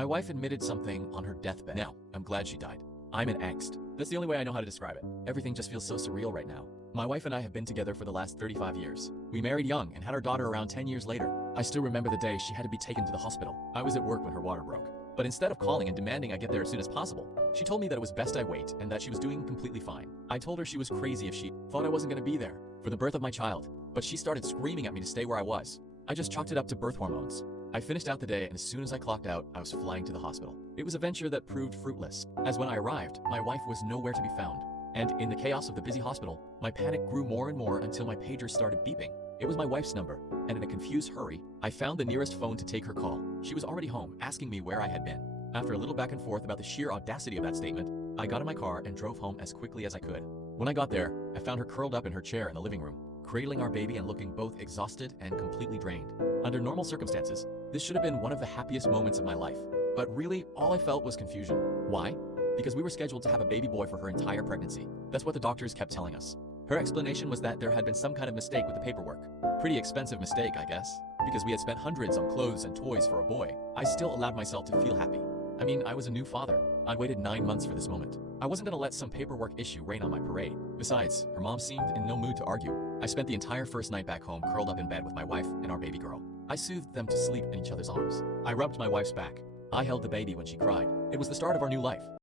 My wife admitted something on her deathbed. Now, I'm glad she died. I'm in angst. That's the only way I know how to describe it. Everything just feels so surreal right now. My wife and I have been together for the last 35 years. We married young and had our daughter around 10 years later. I still remember the day she had to be taken to the hospital. I was at work when her water broke. But instead of calling and demanding I get there as soon as possible, she told me that it was best I wait and that she was doing completely fine. I told her she was crazy if she thought I wasn't going to be there for the birth of my child, but she started screaming at me to stay where I was. I just chalked it up to birth hormones. I finished out the day, and as soon as I clocked out, I was flying to the hospital. It was a venture that proved fruitless, as when I arrived, my wife was nowhere to be found. And in the chaos of the busy hospital, my panic grew more and more until my pager started beeping. It was my wife's number, and in a confused hurry, I found the nearest phone to take her call. She was already home, asking me where I had been. After a little back and forth about the sheer audacity of that statement, I got in my car and drove home as quickly as I could. When I got there, I found her curled up in her chair in the living room, cradling our baby and looking both exhausted and completely drained. Under normal circumstances, this should have been one of the happiest moments of my life. But really, all I felt was confusion. Why? Because we were scheduled to have a baby boy for her entire pregnancy. That's what the doctors kept telling us. Her explanation was that there had been some kind of mistake with the paperwork. Pretty expensive mistake, I guess. Because we had spent hundreds on clothes and toys for a boy, I still allowed myself to feel happy. I mean, I was a new father. I'd waited 9 months for this moment. I wasn't gonna let some paperwork issue rain on my parade. Besides, her mom seemed in no mood to argue. I spent the entire first night back home curled up in bed with my wife and our baby girl. I soothed them to sleep in each other's arms. I rubbed my wife's back. I held the baby when she cried. It was the start of our new life.